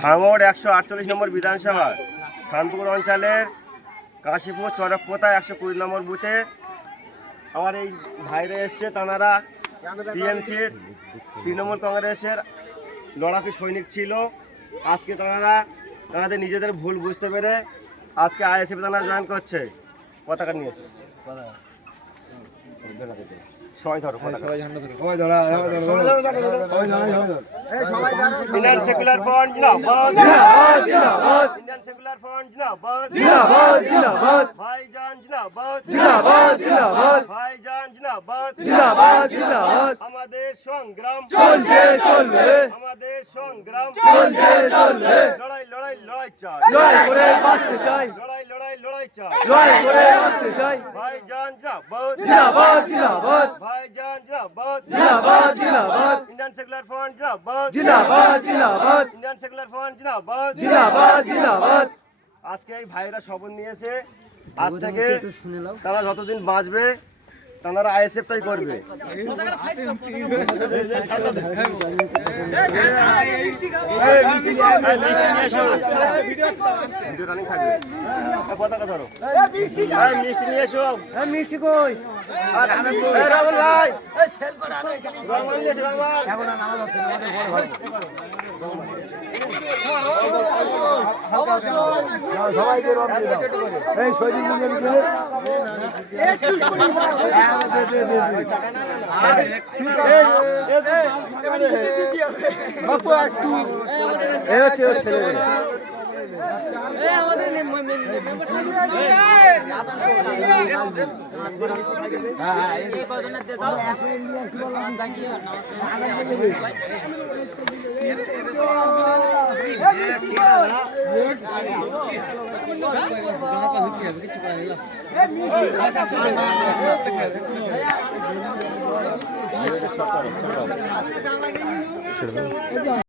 ভাঙড় 148 নম্বর বিধানসভা শান্তপুর অঞ্চলের কাশীপুর চরকপোতা 120 নম্বর বুথে আমার এই ভাইরা এসছে। তাঁরা টিএমসির তৃণমূল কংগ্রেসের লড়াকু সৈনিক ছিল। আজকে তাঁদের নিজেদের ভুল বুঝতে পেরে আজকে আইএসএফ তাঁরা জয়েন করছে। পতাকা নিয়ে সবাই ধরো, ইন্ডিয়ান সেকুলার ফ্রন্ট জিন্দাবাদ, ইন্ডিয়ান সেকুলার ফ্রন্ট জিন্দাবাদ, ভাইজান জিন্দাবাদ, ভাইজান জিন্দাবাদ। আমাদের সংগ্রাম চলছে, আমাদের সংগ্রাম চলছে। লড়াই লড়াই লড়াই চাই, লড়াই করে বাঁচতে চাই, লড়াই লড়াই লড়াই চাই, লড়াই করে বাঁচতে চাই। ভাইজান জিন্দাবাদ, জিন্দাবাদ, ভাইজান জিন্দাবাদ, জিন্দাবাদ। ইন্ডিয়ান সেকুলার ফ্রন্ট জিন্দাবাদ, ইন্ডিয়ান সেকুলার ফ্রন্ট জিন্দাবাদ। আজকে এই ভাইরা শপথ নিয়েছে, আজ থেকে তারা যতদিন বাঁচবে তারা আইএসএফটাই করবে। ভিডিও রানিং থাকবে, পতাকা ধরো, মিষ্টি নিয়ে এসো। মিষ্টি কই? রামন ভাই, রামন নিয়ে এসো, সবাইকে এই শহীদ